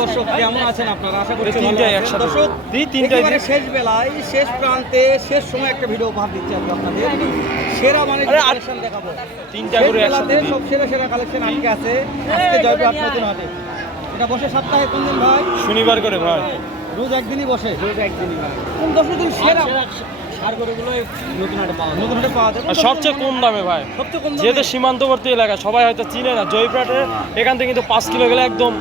দর্শক কেমন আছেন আপনারা? আশা করি তিনটাই একসাথে দর্শক তিনটাই একেবারে শেষ বেলায় শেষ প্রান্তে শেষ সময় একটা ভিডিও উপহার দিচ্ছি আমি আপনাদের। সেরা মানে কালেকশন দেখাবো। তিনটা করে একসাথে সব সেরা কালেকশন আজকে আছে। আজকে জয়পুরহাট নতুন হাটে। এটা বসে সপ্তাহে কোন দিন ভাই? শনিবার করে ভাই। রোজ একদিনই বসে। রোজ একদিনই ভাই। কোন দর্শক দিন সেরা সারগরুগুলো নতুন হাটে পাওয়া যায়। আর সবচেয়ে কম দামে ভাই। সবচেয়ে কম যেহেতু সীমান্তবর্তী এলাকা সবাই হয়তো চিনে না জয়পুরহাটের এখান থেকে কিন্তু 5 কিলো গেলে একদম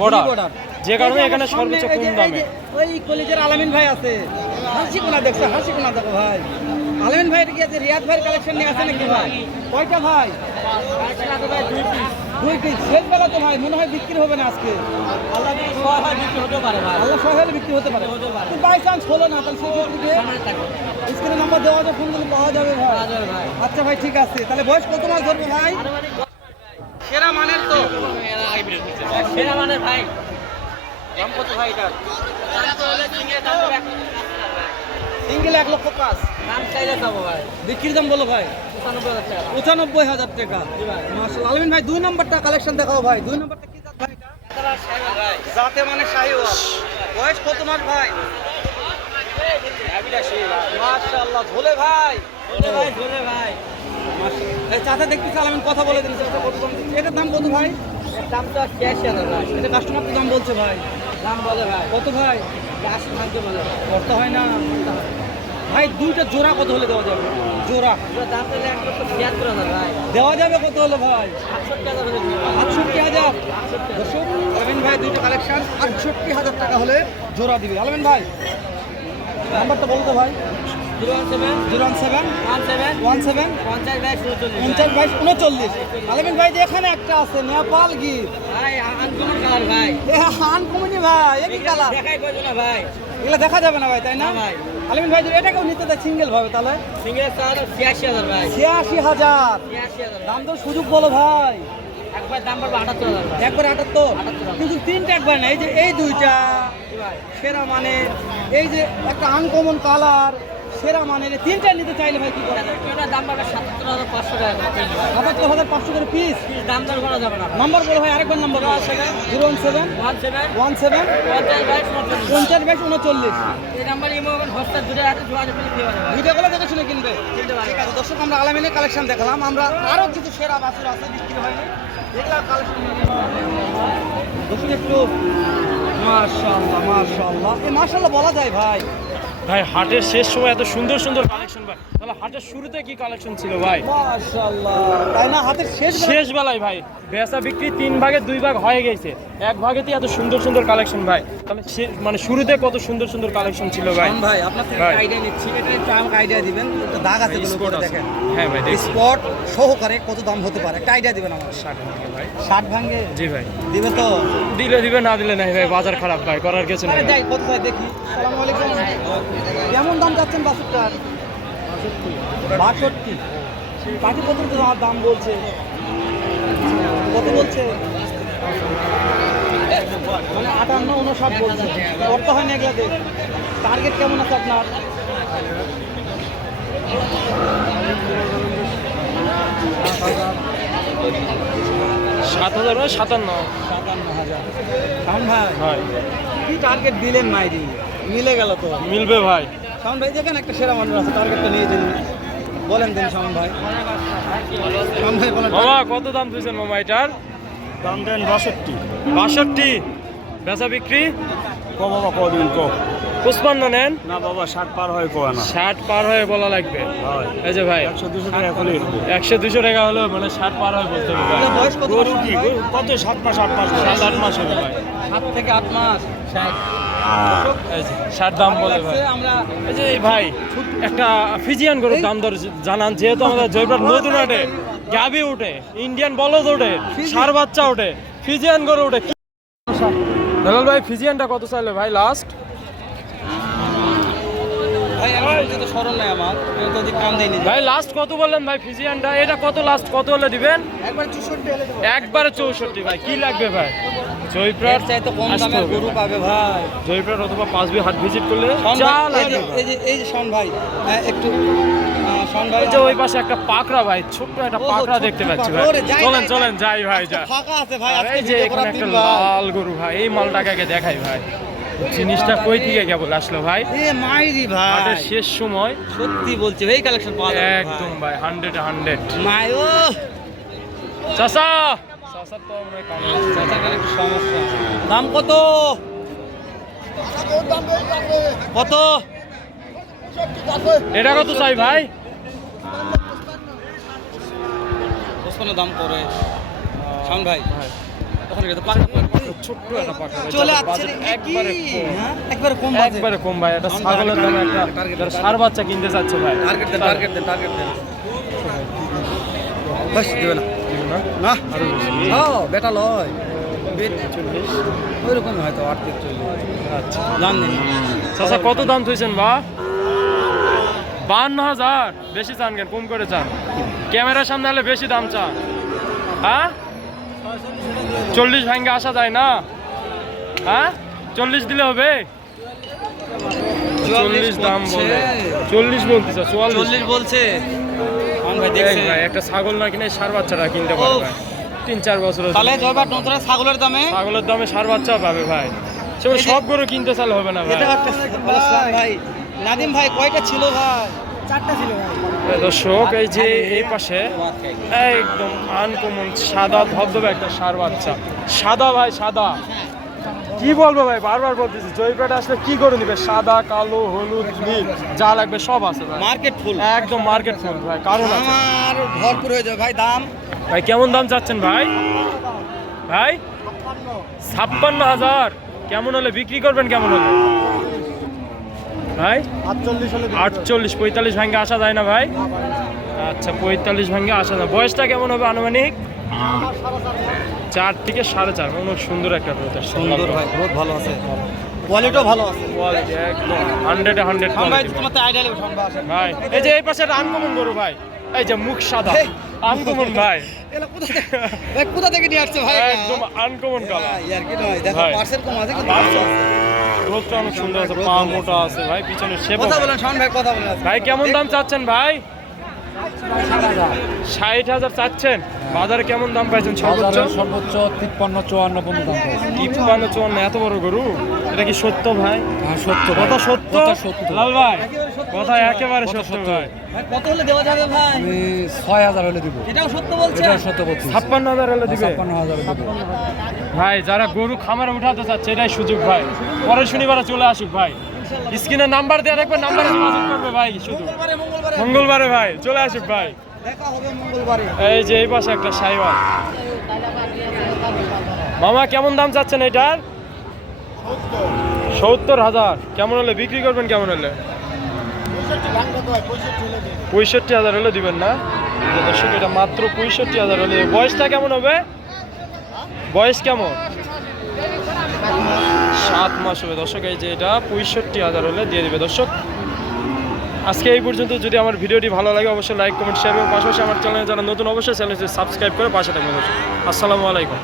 বর্ডার, যে কারণে এখানে সর্বোচ্চ কম দামে। ওই কলেজের আলামিন ভাই আছে, হাসি কোনা দেখছো, হাসি কোনা দেখো ভাই। আলামিন ভাই কি আছে? রিয়াদ ভাইয়ের কালেকশন নিয়ে আছে নাকি ভাই? কয়টা ভাই? 2 পিস। শেষ বেলা তো ভাই মনে হয় বিক্রি হবে না আজকে। আল্লাহ সহায় বিক্রি হতে পারে ভাই। আল্লাহ সহায় বিক্রি হতে পারে। বাই চান্স হলো না তাহলে সেই স্ক্রিনে নাম্বার দেওয়া আছে, ফোন করলে পাওয়া যাবে ভাই। আচ্ছা ভাই ঠিক আছে। তাহলে বয়স কত মাস ধরবো ভাই? সেরা মানের তো সেরা মানের ভাই। দাম কত ভাই এটা? সিঙ্গেল 1,05,000 দাম চাইলে যাবো ভাই। বিক্রির দাম বলো ভাই? 95,000 টাকা। মাশাআল্লাহ। আলামিন ভাই 2 নম্বরটা কালেকশন দেখাও ভাই। 2 নম্বরটা কি জাত ভাই এটা? জাতে মানে শাহিওয়াল। বয়স কত মাস ভাই? মাশাআল্লাহ। ঝোলে ভাই, ঝোলে ভাই। মাশাআল্লাহ। এই চাচা দেখতেছি আলামিন কথা বলে দিন। চাচা কত দাম দিচ্ছে? এটার দাম কত ভাই? এর দামটা ৮৬,000 ভাই। এটা কাস্টমার তো দাম বলছে ভাই। দাম বলে ভাই। কত ভাই? ৮০ ভাঙতে বলে। করতে হয় না ভাই। দুইটা জোড়া কত হলে দেওয়া যাবে? জোড়া দাম তাহলে ১,৭৫,০০০ ভাই। দেওয়া যাবে কত হলে ভাই? ৬৮,০০০। দর্শক আলামিন ভাই দুইটা কালেকশন ৬৮,০০০ টাকা হলে জোড়া দিবে। আলামিন ভাই নাম্বারটা বলতো ভাই? 017 আলামিন ভাই যে এখানে একটা আছে নেপাল গির ভাই, আনকমন কালার ভাই। আনকমনই ভাই। একই কালার দেখাই কইছো না ভাই? এগুলা দেখা যাবে না ভাই, তাই না ভাই? আলামিন ভাই যদি এটাকেও নিতে দেয় সিঙ্গেল ভাবে তাহলে সিঙ্গেল চার ৮৬,০০০ ভাই। ৮৬,০০০ দাম তো সুযোগ বলো ভাই। একবার দাম পড়বে ৭৮,০০০ ভাই। একবার ৭৮। কিন্তু তিনটা একবার না, এই যে এই দুইটা সেরা মানে, এই যে একটা আনকমন কালার সেরা মানে, তিনটা নিতে চাইলে ভাই কি করে? এটা দাম পাবে ৭৭,৫০০ টাকা। ৭৭,৫০০ করে পিস। দাম দর করা যাবে না। নাম্বার বলো ভাই, আরেকবার নাম্বার। 017 50 এই নাম্বারে ইমো এবং হোয়াটসঅ্যাপ দুটো আছে, যোগাযোগ করে নিতে পারবে। ভিডিওগুলো দেখে শুনে কিনবে। ঠিক আছে দর্শক, আমরা আলামিনের কালেকশন দেখালাম। আমরা আরো কিছু সেরা বাছুর আছে বিক্রি হয়নি, এগুলা কালেকশন দর্শক একটু। মাশাআল্লাহ মাশাআল্লাহ। এই মাশাআল্লাহ বলা যায় ভাই। ভাই হাটের শেষ সময় এত সুন্দর সুন্দর কালেকশন ভাই, তাহলে হাটের শুরুতে কি কালেকশন ছিল ভাই? মাশাআল্লাহ। তাই না? হাটের শেষ বেলায় ভাই বেচা বিক্রি 3 ভাগে 2 ভাগ হয়ে গেছে, এক ভাগেতে এত সুন্দর সুন্দর কালেকশন ভাই। তাহলে মানে শুরুতে কত সুন্দর সুন্দর কালেকশন ছিল ভাই। ভাই আপনার থেকে আইডিয়া নিচ্ছি, এটা একটু আমাকে আইডিয়া দিবেন। তো দাগ আছে গুলো দেখেন। হ্যাঁ ভাই, স্পট সহকারে কত দাম হতে পারে একটা আইডিয়া দিবেন আমার। 60 ভাঙে ভাই। 60 ভাঙে? জি ভাই। দিবে তো? দিলে না দিলে নাই ভাই, বাজার খারাপ ভাই, করার কিছু নেই। যাই কত ভাই দেখি। আসসালামু আলাইকুম। কেমন দাম যাচ্ছেন বাছুরটার? ৬২। বাকি কত দাম বলছে? কত বলছে? মানে ৫৮, ৫৯ বলছে। করতে হয় না এগুলা দেখ। টার্গেট কেমন আছে আপনার? ৭,০০০ 57,000। শাওন ভাই ভাই কি টার্গেট দিলেন? মাইরি মিলে গেল তো। মিলবে ভাই। শাওন ভাই দেখেন একটা সেরা মানুষ আছে, টার্গেটটা নিয়ে যান। বলেন দেন শাওন ভাই। শাওন ভাই বলেন। মামা কত দাম দিয়েছেন মামা এটার? দাম দেন ৬২। ৬২। বেচা বিক্রি বাবা কদিন কো 55 নেন না বাবা, 60 পার হয় কো না। 60 পার হয়ে বলা লাগবে। এই যে ভাই 100-200 টাকা করে 100-200 টাকা হলো মানে 60 পার হয় বলতে হবে ভাই। বয়স কত? গরু কি কত? 7 মাস 8 মাস 7-8 মাস হবে ভাই। 7 থেকে 8 মাস। 60 এই যে 60 দাম বলে ভাই। আমরা এই যে ভাই একটা ফিজিয়ান গরুর দাম দর জানান, যেহেতু আমাদের জয়পুরহাট নতুন হাটে গাবি উঠে, ইন্ডিয়ান বলদ ওঠে, ষাঁড় বাচ্চা ওঠে, ফিজিয়ান গরু ওঠে। দালাল ভাই ফিজিয়ানটা কত চাইলে ভাই লাস্ট? ভাই আমার তো সরল নাই, আমার তো দি কাম দেয়নি ভাই লাস্ট কত বললেন ভাই ফিজিয়ানটা? এটা কত লাস্ট কত হলে দিবেন? একবার 64 হলে দেব। একবারে 64 ভাই। কি লাগবে ভাই? জয়পুরহাট চাইতে কম দামে গরু পাবে ভাই। জয়পুরহাট অথবা 5 হাট ভিজিট করলে শাওন যা ভাই, লাগবে। এই যে শাওন ভাই একটু এই যে ওই পাশে একটা পাকড়া ভাই, ছোট্ট একটা ও, পাকড়া ছোট্ট দেখতে পাচ্ছি পাকড়া। ভাই। ওরে, যাই, চলেন যাই, চলেন যাই ভাই যা। ফাঁকা আছে ভাই, আর আজকে এই যে ভিডিও এখানে করার একটা দিন ভাই। লাল গরু ভাই, এই মালটাকে আগে দেখাই ভাই। জিনিসটা কই থেকে কেবল আসলো ভাই? এ মাইরি ভাই, হাটের শেষ সময় সত্যি বলছি এই কালেকশন পাওয়া যাবে একদম ভাই 100 মাই ও চাচা চাচা তো মনে হয় কানে আছে। চাচা গেলে একটু সমস্যা। দাম কত? কত? এটা কত চাই ভাই? ওসমানের দাম করে শাওন ভাই ভাই, ওখানে গেছে পাঁচ ছোট্ট একটা পাকড়া ভাই, চলে যাদের আসছে বাজেট রে, একবারে কি? কম। হ্যাঁ, একবারে কম বাজেট। একবারে কম ভাই, এটা ছাগলের দামে একটা যারা ষাঁড় বাচ্চা কিনতে চাচ্ছে ভাই। টার্গেট দেন, টার্গেট দেন, টার্গেট দেন। বাস দিবে না। দিবো না? না আরো বেশি। ও বেটা লয় বেট 40। ওই রকম হয়তো 38 আচ্ছা জান নেই চাচা কত দাম থইছেন বা? 52,000। বেশি চান কেন? কম করে চান? ক্যামেরার সামনে হলে বেশি দাম চান, হ্যাঁ? 40 ভাঙ্গে আসা যায় না, হ্যাঁ? 40 দিলে হবে? 40 দাম বলে, 40 বলতেছে, 44। 40 বলছে শাওন ভাই এই দেখছে ভাই, একটা ছাগল না কিনে ষাঁড় বাচ্চাটা কিনতে পারবে উফ। ভাই। 3-4 বছর তাহলে জয়বার নতুন ছাগলের দামে ছাগলের দামে ষাঁড় বাচ্চা পাবে ভাই। সেগুলো এই যে- সব গরু কিনতে চাইলে হবে না ভাই। এটা একটা ভাই নাদিম ভাই কয়টা ছিল ভাই? 4টা ছিল ভাই। এই দর্শক, এই যে এই পাশে একদম আনকমন সাদা ধবধবে একটা ষাঁড় বাচ্চা, সাদা ভাই সাদা। কি বলবো ভাই, বারবার বলতেছি জয়পেটে আসলে কি করে নিবে, সাদা কালো হলুদ নীল যা লাগবে সব আছে ভাই, মার্কেট ফুল একদম মার্কেট ফুল ভাই। কারণ আছে আমার ভরপুর হয়ে যাবে ভাই। দাম ভাই, কেমন দাম চাচ্ছেন ভাই? ভাই 56,000। কেমন হলে বিক্রি করবেন? কেমন হলে ভাই? 48 45 ভাঙ্গে আসা যায় না ভাই? আচ্ছা 45 ভাঙ্গে আসা যায়। বয়সটা কেমন হবে আনুমানিক? 4 থেকে 4.5। অনেক সুন্দর একটা প্রচার, সুন্দর ভাই, গ্রোথ ভালো আছে, কোয়ালিটিও ভালো আছে কোয়ালিটি একদম 100 শাওন ভাই। কোয়ালিটি তোমার তো আইডিয়া নেই শাওন ভাই। ভাই। এই যে এই পাশে আনকমন গরু ভাই, এই যে মুখ সাদা হেই। আনকমন ভাই, এলা কোথা থেকে ভাই, কোথা থেকে নিয়ে আসছে ভাই? একদম আনকমন কালার। ইয়ার কি নয়, দেখো ভাই। পার্সেল কম আছে কিন্তু পার্সেল। গ্রোথটা অনেক সুন্দর আছে, পা মোটা আছে ভাই, পিছনে শেপ। কথা বলেন শাওন ভাই, কথা বলেন ভাই কেমন দাম চাচ্ছেন ভাই? 60,000 চাচ্ছেন। বাজারে কেমন দাম পাইছেন সর্বোচ্চ? সর্বোচ্চ 53-54 পর্যন্ত দাম পাইছে। 53-54। এত বড় গরু, এটা কি সত্য ভাই? হ্যাঁ, সত্য ভাই। কথা সত্য কথা সত্য। লাল ভাই, কথা কথা একেবারে কথা সত্য সত্য। ভাই। ভাই কত হলে দেওয়া যাবে ভাই? আমি 6,000 হলে দিব। এটাও সত্য বলছে। এটা সত্য বলছি। 56,000 হলে দিবে 56,000 হলে দিব। ভাই। যারা গরু খামারে উঠাতে চাচ্ছে এটাই সুযোগ ভাই। পরের শনিবারে চলে আসুক ভাই, স্ক্রিনে নাম্বার দেওয়া রাখবে, নাম্বারে যোগাযোগ করবে ভাই। শুধু মঙ্গলবারে মঙ্গলবারে ভাই চলে আসুক ভাই। দেখা হবে মঙ্গলবারে। এই যে এই পাশে একটা সাইওয়াল। মামা কেমন দাম চাচ্ছেন এটার? 70,000। কেমন হলে বিক্রি করবেন? কেমন হলে? 65,000 হলে দিবেন না? দর্শক, এটা মাত্র 65,000 হলে। বয়সটা কেমন হবে? বয়স কেমন? 7 মাস হবে দর্শক। এই যে এটা 65,000 হলে দিয়ে দিবে দর্শক। আজকে এই পর্যন্ত। যদি আমার ভিডিওটি ভালো লাগে অবশ্যই লাইক কমেন্ট শেয়ার এবং পাশাপাশি আমার চ্যানেলে যারা নতুন অবশ্যই চ্যানেলটি সাবস্ক্রাইব করে পাশে থাকবেন। আসসালামু আলাইকুম।